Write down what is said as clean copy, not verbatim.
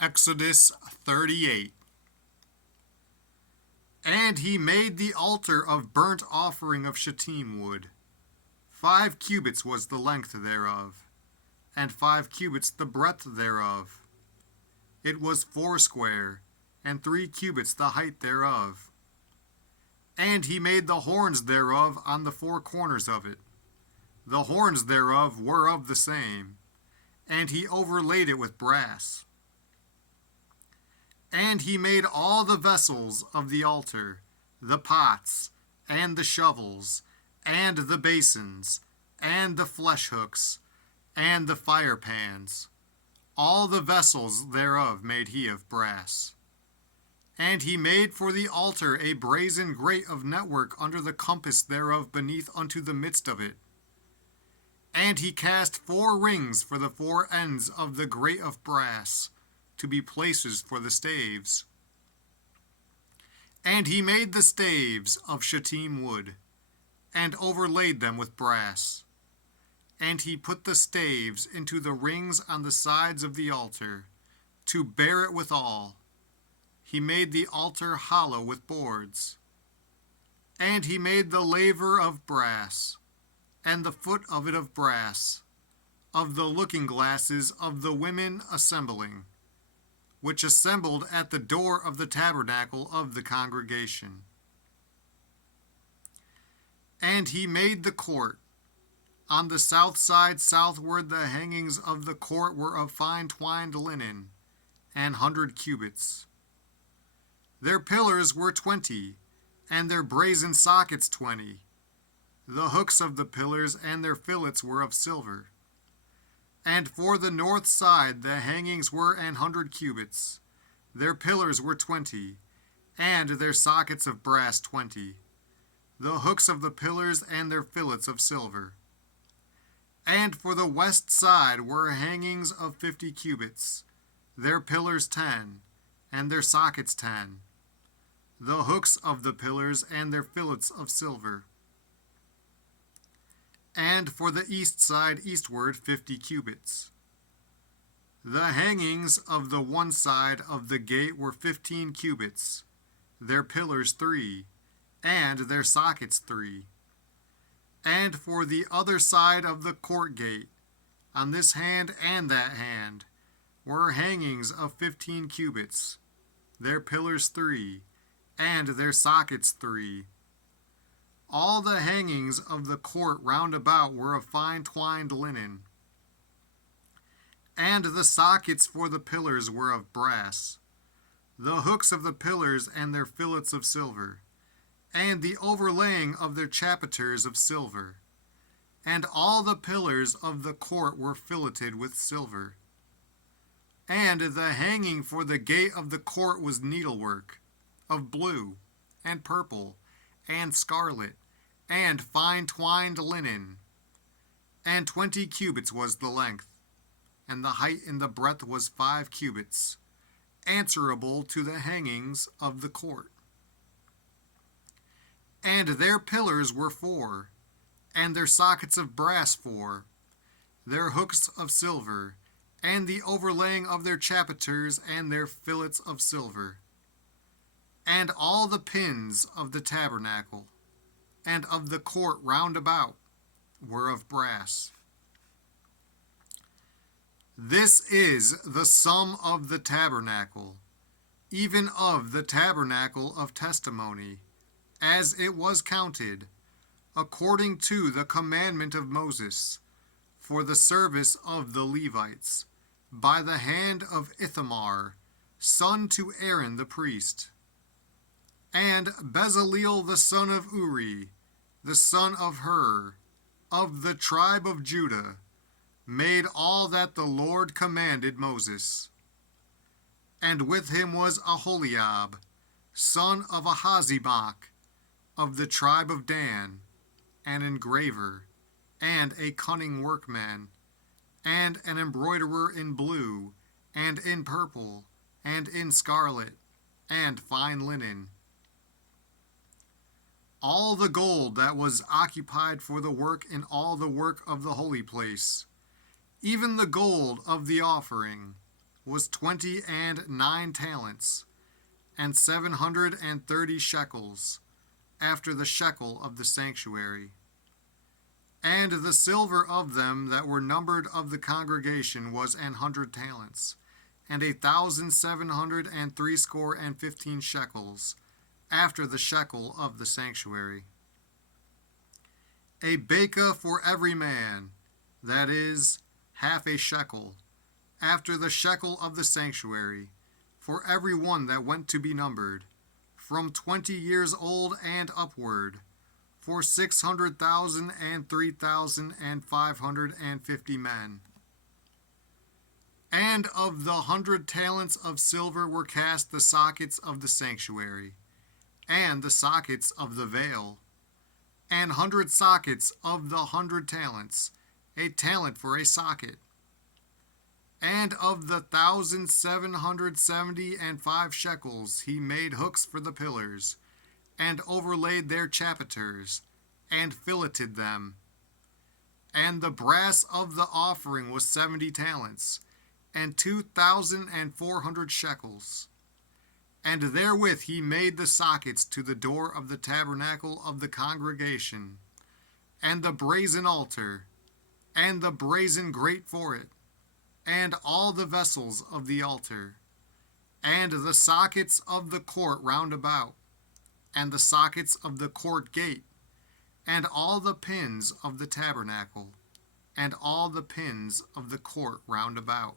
Exodus 38. And he made the altar of burnt offering of shittim wood. 5 cubits was the length thereof, and 5 cubits the breadth thereof. It was foursquare, and 3 cubits the height thereof. And he made the horns thereof on the 4 corners of it. The horns thereof were of the same, and he overlaid it with brass. And he made all the vessels of the altar, the pots, and the shovels, and the basins, and the flesh hooks, and the fire pans. All the vessels thereof made he of brass. And he made for the altar a brazen grate of network under the compass thereof beneath unto the midst of it. And he cast 4 rings for the 4 ends of the grate of brass, to be places for the staves. And he made the staves of shittim wood, and overlaid them with brass. And he put the staves into the rings on the sides of the altar, to bear it withal. He made the altar hollow with boards. And he made the laver of brass, and the foot of it of brass, of the looking glasses of the women assembling, which assembled at the door of the tabernacle of the congregation. And he made the court. On the south side southward the hangings of the court were of fine twined linen, 100 cubits. Their pillars were 20, and their brazen sockets 20. The hooks of the pillars and their fillets were of silver. And for the north side the hangings were 100 cubits. Their pillars were 20, and their sockets of brass 20. The hooks of the pillars and their fillets of silver. And for the west side were hangings of 50 cubits. Their pillars 10, and their sockets 10. The hooks of the pillars and their fillets of silver. And for the east side eastward 50 cubits. The hangings of the one side of the gate were 15 cubits, their pillars 3, and their sockets 3. And for the other side of the court gate, on this hand and that hand, were hangings of 15 cubits, their pillars 3, and their sockets 3. All the hangings of the court round about were of fine twined linen. And the sockets for the pillars were of brass. The hooks of the pillars and their fillets of silver. And the overlaying of their chapiters of silver. And all the pillars of the court were filleted with silver. And the hanging for the gate of the court was needlework, of blue, and purple, and scarlet, and fine twined linen. And 20 cubits was the length, and the height and the breadth was 5 cubits, answerable to the hangings of the court. And their pillars were 4, and their sockets of brass 4, their hooks of silver, and the overlaying of their chapiters and their fillets of silver. And all the pins of the tabernacle, and of the court round about, were of brass. This is the sum of the tabernacle, even of the tabernacle of testimony, as it was counted, according to the commandment of Moses, for the service of the Levites, by the hand of Ithamar, son to Aaron the priest. And Bezaleel the son of Uri, the son of Hur, of the tribe of Judah, made all that the Lord commanded Moses. And with him was Aholiab, son of Ahazibach, of the tribe of Dan, an engraver, and a cunning workman, and an embroiderer in blue, and in purple, and in scarlet, and fine linen. All the gold that was occupied for the work in all the work of the holy place, even the gold of the offering, was 20 and 9 talents, and 730 shekels, after the shekel of the sanctuary. And the silver of them that were numbered of the congregation was 100 talents, and 1,760 shekels, after the shekel of the sanctuary. A beka for every man, that is, half a shekel, after the shekel of the sanctuary, for every one that went to be numbered, from 20 years old and upward, for 600,000 and 3,550 men. And of the 100 talents of silver were cast the sockets of the sanctuary, and the sockets of the veil, and 100 sockets of the 100 talents, a talent for a socket. And of the 1,775 shekels he made hooks for the pillars, and overlaid their chapiters, and filleted them. And the brass of the offering was 70 talents, and 2,400 shekels. And therewith he made the sockets to the door of the tabernacle of the congregation, and the brazen altar, and the brazen grate for it, and all the vessels of the altar, and the sockets of the court round about, and the sockets of the court gate, and all the pins of the tabernacle, and all the pins of the court round about.